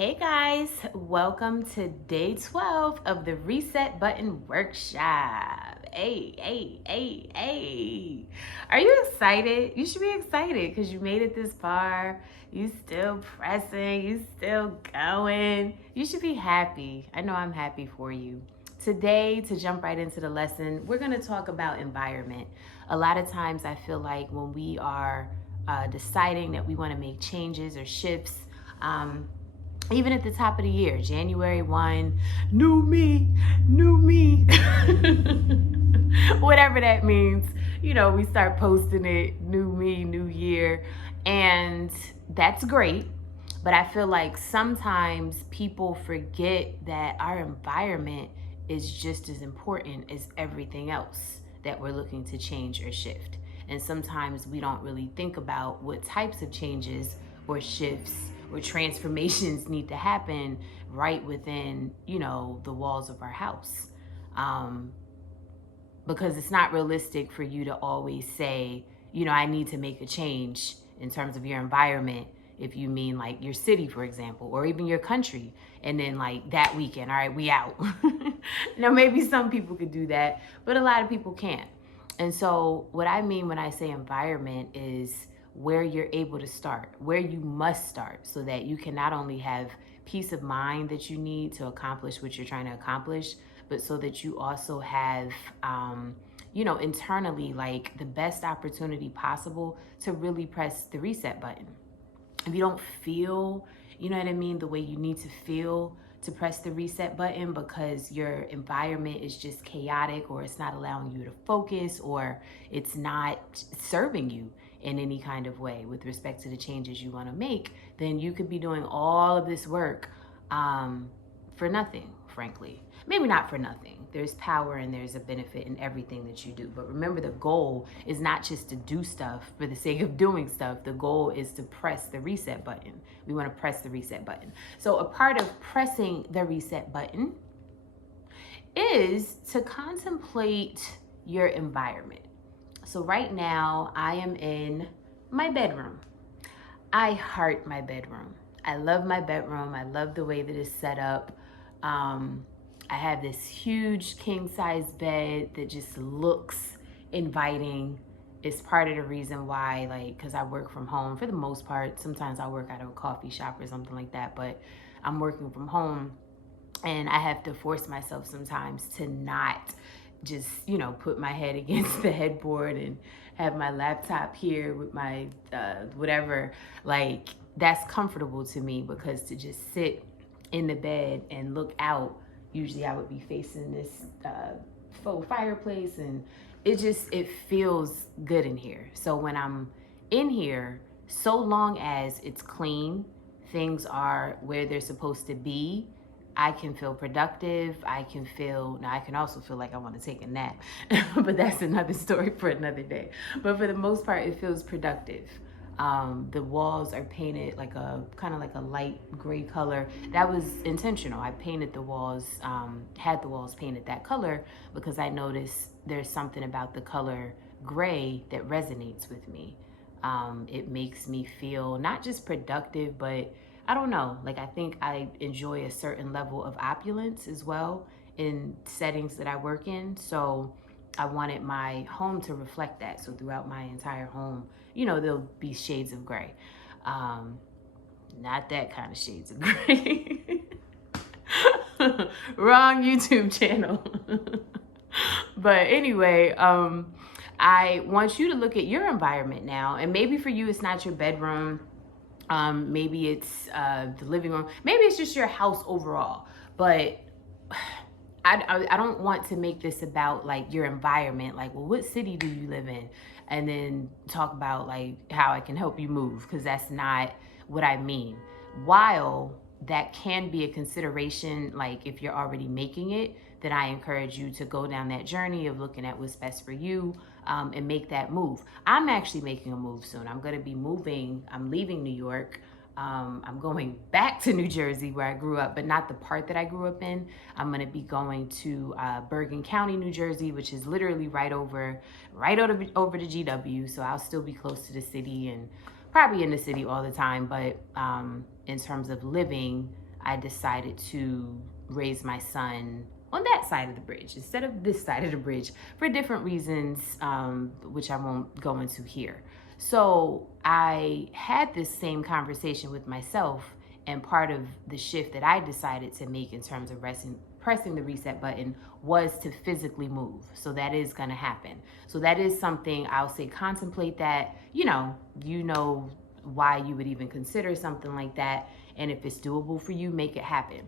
Hey guys, welcome to day 12 of the Reset Button Workshop. Hey. Are you excited? You should be excited because you made it this far. You still pressing, you still going. You should be happy. I know I'm happy for you. Today, to jump right into the lesson, we're going to talk about environment. A lot of times I feel like when we are deciding that we want to make changes or shifts, even at the top of the year, January 1, new me, whatever that means. We start posting it, new me, new year, and that's great. But I feel like sometimes people forget that our environment is just as important as everything else that we're looking to change or shift. And sometimes we don't really think about what types of changes or shifts or transformations need to happen right within, the walls of our house. Because it's not realistic for you to always say, I need to make a change in terms of your environment. If you mean like your city, for example, or even your country, and then like that weekend, all right, we out. Now, maybe some people could do that, but a lot of people can't. And so what I mean when I say environment is where you're able to start, where you must start, so that you can not only have peace of mind that you need to accomplish what you're trying to accomplish, but so that you also have, internally, like the best opportunity possible to really press the reset button. If you don't feel, the way you need to feel to press the reset button because your environment is just chaotic, or it's not allowing you to focus, or it's not serving you in any kind of way with respect to the changes you want to make, then you could be doing all of this work for nothing, frankly. Maybe not for nothing. There's power and there's a benefit in everything that you do. But remember, the goal is not just to do stuff for the sake of doing stuff. The goal is to press the reset button. We want to press the reset button. So a part of pressing the reset button is to contemplate your environment. So right now I am in my bedroom. I heart my bedroom. I love my bedroom. I love the way that it's set up. I have this huge king size bed that just looks inviting. It's part of the reason why, because I work from home for the most part. Sometimes I work out of a coffee shop or something like that, but I'm working from home, and I have to force myself sometimes to not just, put my head against the headboard and have my laptop here with my whatever. Like, that's comfortable to me, because to just sit in the bed and look out, usually I would be facing this faux fireplace, and it feels good in here. So when I'm in here, so long as it's clean, things are where they're supposed to be, I can feel productive. I can also feel like I want to take a nap, but that's another story for another day. But for the most part, it feels productive. The walls are painted like a kind of like a light gray color. That was intentional. I painted the walls, had the walls painted that color because I noticed there's something about the color gray that resonates with me. It makes me feel not just productive, but I don't know, like I think I enjoy a certain level of opulence as well in settings that I work in. So I wanted my home to reflect that. So throughout my entire home, there'll be shades of gray. Not that kind of shades of gray. Wrong YouTube channel. But anyway, I want you to look at your environment now. And maybe for you, it's not your bedroom. Maybe it's the living room. Maybe it's just your house overall. But I don't want to make this about like your environment. Like, well, what city do you live in? And then talk about like how I can help you move, because that's not what I mean. While that can be a consideration, like if you're already making it, then I encourage you to go down that journey of looking at what's best for you, and make that move. I'm actually making a move soon. I'm going to be moving. I'm leaving New York. I'm going back to New Jersey where I grew up, but not the part that I grew up in. I'm going to be going to Bergen County, New Jersey, which is literally right over the GW. So I'll still be close to the city and probably in the city all the time. But in terms of living, I decided to raise my son on that side of the bridge instead of this side of the bridge for different reasons, which I won't go into here. So I had this same conversation with myself, and part of the shift that I decided to make in terms of pressing the reset button was to physically move. So that is going to happen. So that is something I'll say, contemplate that, you know why you would even consider something like that. And if it's doable for you, make it happen.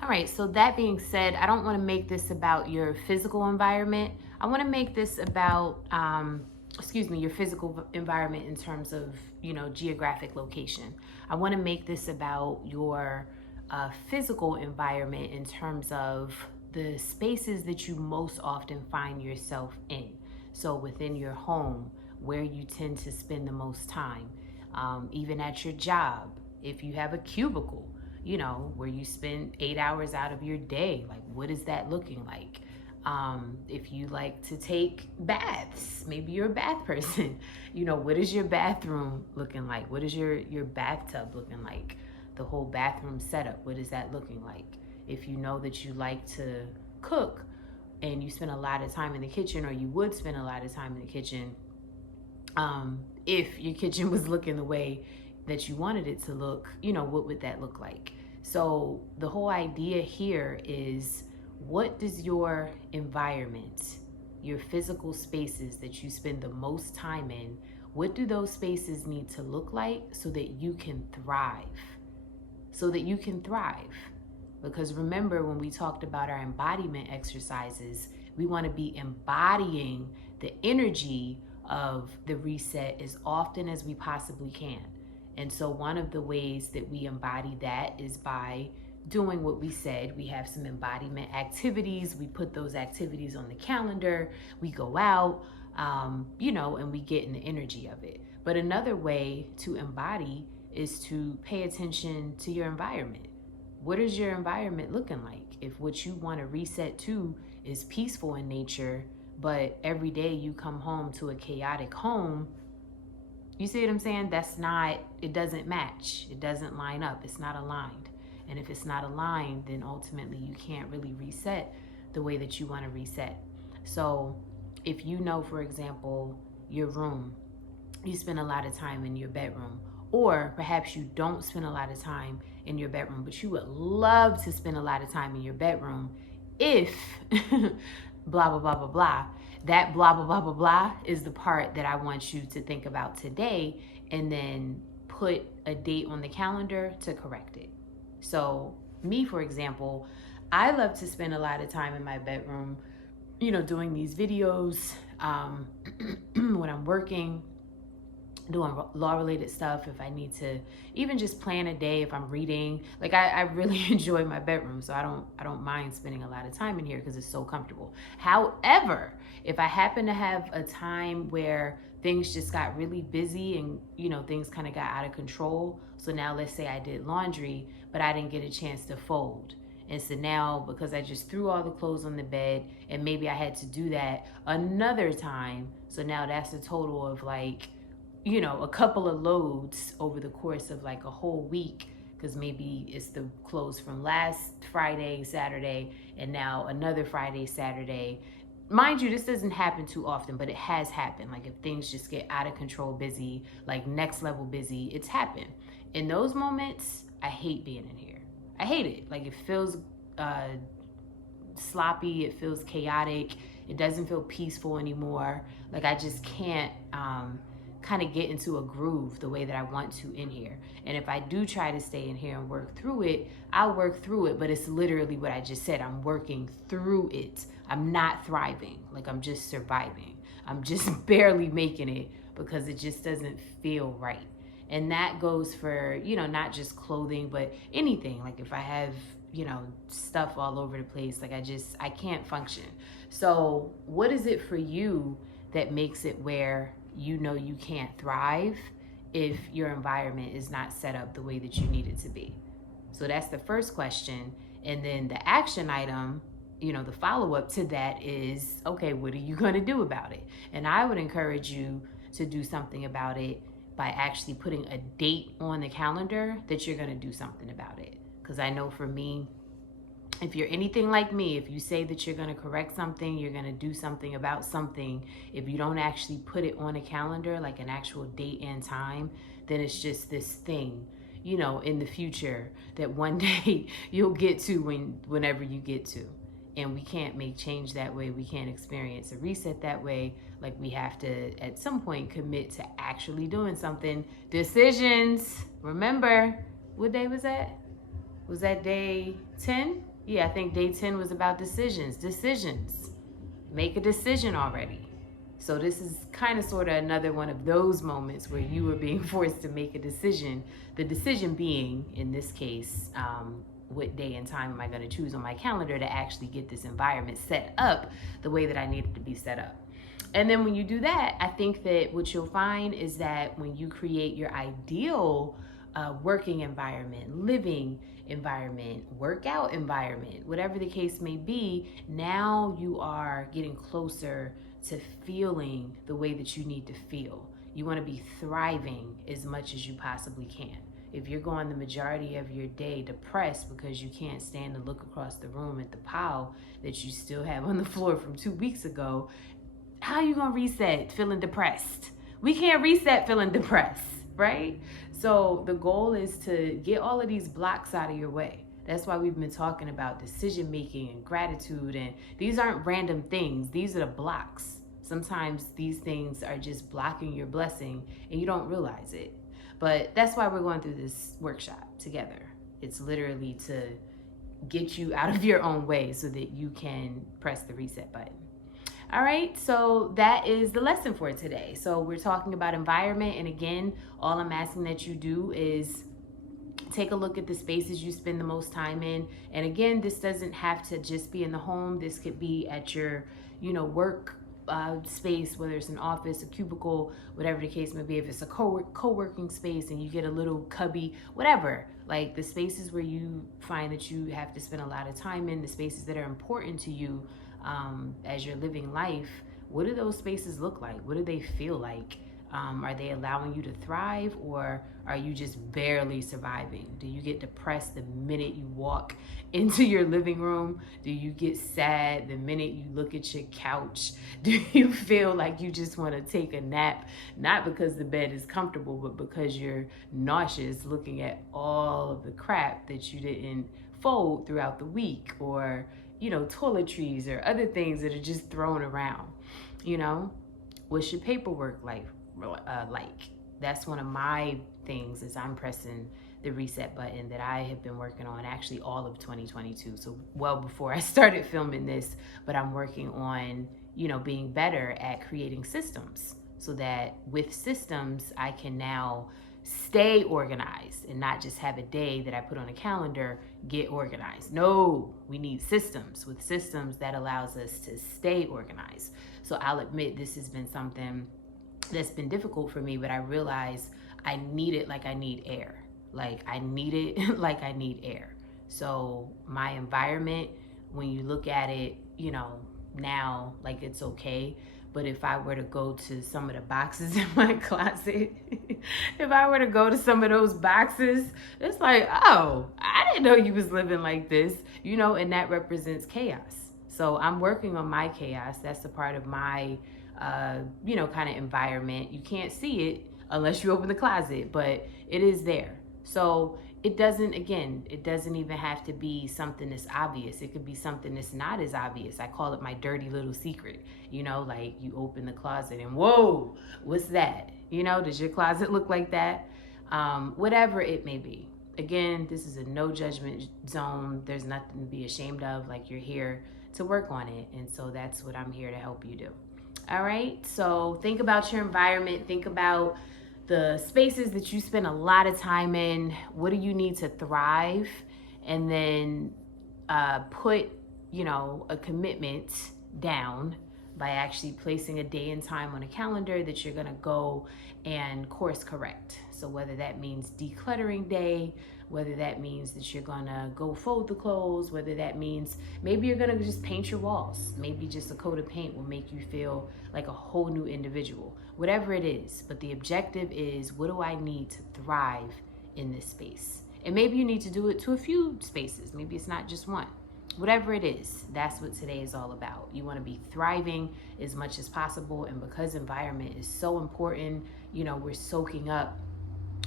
All right, so that being said, I don't want to make this about your physical environment. I want to make this about, your physical environment in terms of, geographic location. I want to make this about your physical environment in terms of the spaces that you most often find yourself in. So within your home, where you tend to spend the most time, even at your job, if you have a cubicle, where you spend 8 hours out of your day, like what is that looking like? If you like to take baths, maybe you're a bath person, what is your bathroom looking like? What is your bathtub looking like? The whole bathroom setup, what is that looking like? If you know that you like to cook and you spend a lot of time in the kitchen, or you would spend a lot of time in the kitchen, if your kitchen was looking the way that you wanted it to look, what would that look like? So the whole idea here is, what does your environment, your physical spaces that you spend the most time in, what do those spaces need to look like so that you can thrive? Because remember, when we talked about our embodiment exercises, we want to be embodying the energy of the reset as often as we possibly can. And so one of the ways that we embody that is by doing what we said. We have some embodiment activities. We put those activities on the calendar. We go out, and we get in the energy of it. But another way to embody is to pay attention to your environment. What is your environment looking like? If what you want to reset to is peaceful in nature, but every day you come home to a chaotic home, you see what I'm saying? It doesn't match. It doesn't line up. It's not aligned. And if it's not aligned, then ultimately you can't really reset the way that you want to reset. So if for example, your room, you spend a lot of time in your bedroom, or perhaps you don't spend a lot of time in your bedroom, but you would love to spend a lot of time in your bedroom if blah, blah, blah, blah, blah. That blah, blah, blah, blah, blah is the part that I want you to think about today, and then put a date on the calendar to correct it. So me, for example, I love to spend a lot of time in my bedroom, doing these videos, when I'm working, doing law-related stuff, if I need to even just plan a day, if I'm reading. Like I really enjoy my bedroom, so I don't mind spending a lot of time in here because it's so comfortable. However, if I happen to have a time where things just got really busy and things kind of got out of control, so now let's say I did laundry but I didn't get a chance to fold, and so now, because I just threw all the clothes on the bed, and maybe I had to do that another time, so now that's a total of like a couple of loads over the course of like a whole week, because maybe it's the clothes from last Friday, Saturday, and now another Friday, Saturday. Mind you, this doesn't happen too often, but it has happened. Like if things just get out of control busy, like next level busy, it's happened. In those moments, I hate being in here. I hate it. Like it feels sloppy. It feels chaotic. It doesn't feel peaceful anymore. Like I just can't kind of get into a groove the way that I want to in here. And if I do try to stay in here and work through it, I'll work through it, but it's literally what I just said. I'm working through it. I'm not thriving. Like I'm just surviving. I'm just barely making it because it just doesn't feel right. And that goes for, not just clothing, but anything. Like if I have, stuff all over the place, like I can't function. So what is it for you that makes it where you can't thrive if your environment is not set up the way that you need it to be? So that's the first question. And then the action item, the follow-up to that is, okay, what are you going to do about it? And I would encourage you to do something about it by actually putting a date on the calendar that you're going to do something about it. Because I know for me, if you're anything like me, if you say that you're going to correct something, you're going to do something about something, if you don't actually put it on a calendar, like an actual date and time, then it's just this thing, you know, in the future that one day you'll get to whenever you get to. And we can't make change that way. We can't experience a reset that way. Like, we have to, at some point, commit to actually doing something. Decisions. Remember, what day was that? Was that day 10? Yeah, I think day 10 was about decisions. Decisions. Make a decision already. So this is kind of sort of another one of those moments where you are being forced to make a decision. The decision being, in this case, what day and time am I going to choose on my calendar to actually get this environment set up the way that I need it to be set up. And then when you do that, I think that what you'll find is that when you create your ideal working environment, living environment, workout environment, whatever the case may be, now you are getting closer to feeling the way that you need to feel. You want to be thriving as much as you possibly can. If you're going the majority of your day depressed because you can't stand to look across the room at the pile that you still have on the floor from 2 weeks ago, how are you going to reset feeling depressed? We can't reset feeling depressed, right? So the goal is to get all of these blocks out of your way. That's why we've been talking about decision making and gratitude. And these aren't random things. These are the blocks. Sometimes these things are just blocking your blessing and you don't realize it. But that's why we're going through this workshop together. It's literally to get you out of your own way so that you can press the reset button. All right, so that is the lesson for today. So we're talking about environment. And again, all I'm asking that you do is take a look at the spaces you spend the most time in. And again, this doesn't have to just be in the home. This could be at your, work space, whether it's an office, a cubicle, whatever the case may be. If it's a co-working space and you get a little cubby, whatever, like the spaces where you find that you have to spend a lot of time in, the spaces that are important to you as you're living life, what do those spaces look like? What do they feel like? Are they allowing you to thrive, or are you just barely surviving? Do you get depressed the minute you walk into your living room? Do you get sad the minute you look at your couch? Do you feel like you just want to take a nap, not because the bed is comfortable, but because you're nauseous looking at all of the crap that you didn't fold throughout the week, or toiletries or other things that are just thrown around? What's your paperwork like? That's one of my things, is I'm pressing the reset button that I have been working on actually all of 2022. So well before I started filming this, but I'm working on, being better at creating systems so that with systems, I can now stay organized and not just have a day that I put on a calendar, get organized. No, we need systems. With systems, that allows us to stay organized. So I'll admit this has been something that's been difficult for me, but I realize I need it like I need air. Like I need it like I need air. So my environment, when you look at it, now, like it's okay. But if I were to go to some of the boxes in my closet, if I were to go to some of those boxes, it's like, oh, I didn't know you was living like this, and that represents chaos. So I'm working on my chaos. That's a part of my kind of environment. You can't see it unless you open the closet, but it is there. So it doesn't even have to be something that's obvious. It could be something that's not as obvious. I call it my dirty little secret. Like you open the closet and whoa, what's that? Does your closet look like that? Whatever it may be. Again, this is a no judgment zone. There's nothing to be ashamed of. Like, you're here to work on it. And so that's what I'm here to help you do. All right, so think about your environment. Think about the spaces that you spend a lot of time in. What do you need to thrive? And then put, a commitment down by actually placing a day and time on a calendar that you're gonna go and course correct. So whether that means decluttering day, whether that means that you're gonna go fold the clothes, whether that means maybe you're gonna just paint your walls. Maybe just a coat of paint will make you feel like a whole new individual. Whatever it is, but the objective is, what do I need to thrive in this space? And maybe you need to do it to a few spaces. Maybe it's not just one. Whatever it is, that's what today is all about. You want to be thriving as much as possible. And because environment is so important, you know, we're soaking up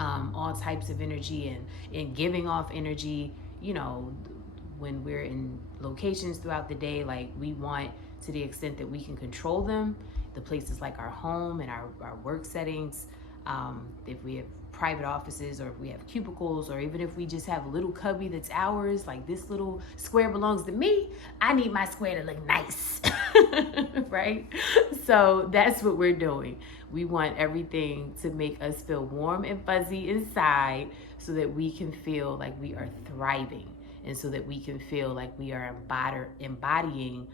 all types of energy and giving off energy, you know, when we're in locations throughout the day. Like, we want, to the extent that we can control them, the places like our home and our work settings, if we have private offices, or if we have cubicles, or even if we just have a little cubby that's ours, like this little square belongs to me, I need my square to look nice. Right? So that's what we're doing. We want everything to make us feel warm and fuzzy inside, so that we can feel like we are thriving, and so that we can feel like we are embodying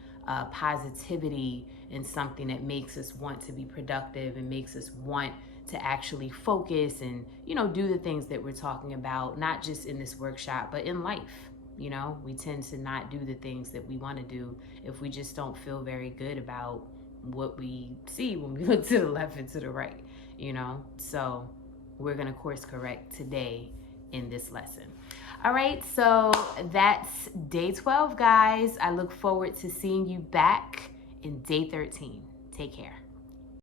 positivity and something that makes us want to be productive and makes us want to actually focus and, you know, do the things that we're talking about, not just in this workshop, but in life. You know, we tend to not do the things that we want to do if we just don't feel very good about what we see when we look to the left and to the right, you know? So we're going to course correct today in this lesson. All right, so that's day 12, guys. I look forward to seeing you back in day 13. Take care.